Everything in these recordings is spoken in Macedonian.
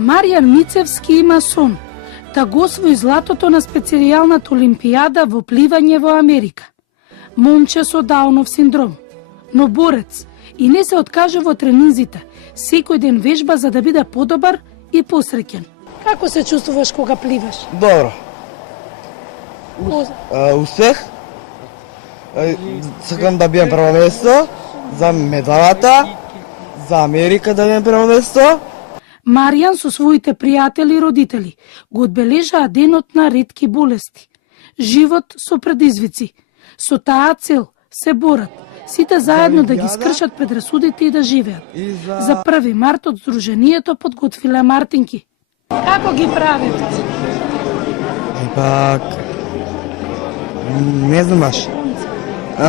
Маријан Мицевски има сон да го освои златото на специјалната олимпијада во пливање во Америка. Момче со Даунов синдром, но борец и не се откажува од тренинзите. Секој ден вежба за да биде подобар и посреќен. Како се чувствуваш кога пливаш? Добро. Успех. Сакам да бијам прво место за медалата, за Америка да бијам прво место. Маријан со своите пријатели и родители го одбележаа денот на ретки болести. Живот со предизвици. Со таа цел се борат, сите заедно да ги скршат предрасудите и да живеат. За 1 март од Сдруженијето подготвиле мартинки. Како ги правите? Пак не знам баш.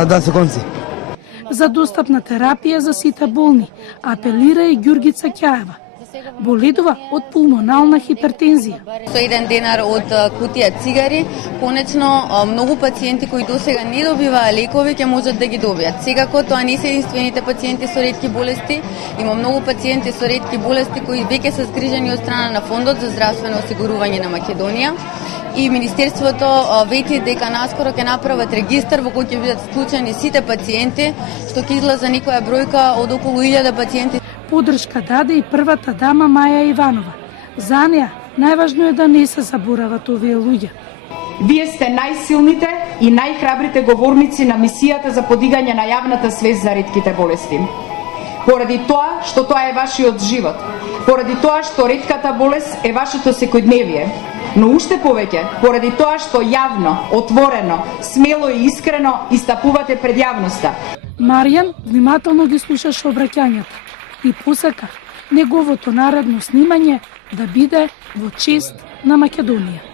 Да, се конци. За достапна терапија за сите болни, апелира и Ѓургица Ќаева. Боледува од пулмонална хипертензија. Со 1 денар од кутија цигари, конечно многу пациенти кои досега не добиваа лекови ќе можат да ги добијат. Секако тоа не се единствените пациенти со ретки болести, има многу пациенти со ретки болести кои веќе се згрижени од страна на Фондот за здравствено осигурување на Македонија. И Министерството вети дека наскоро ќе направат регистар во кој ќе бидат вклучени сите пациенти, што ќе излезе некоја бројка од околу 1000 пациенти. Подршка даде и првата дама Маја Иванова. За неа најважно е да не се заборават овие луѓе. Вие сте најсилните и најхрабрите говорници на мисијата за подигање на јавната свест за ретките болести. Поради тоа што тоа е вашиот живот, поради тоа што ретката болест е вашето секојдневие, но уште повеќе поради тоа што јавно, отворено, смело и искрено истапувате пред јавноста. Маријан внимателно ги слушаше обраќањата и посака неговото наредно снимање да биде во чест на Македонија.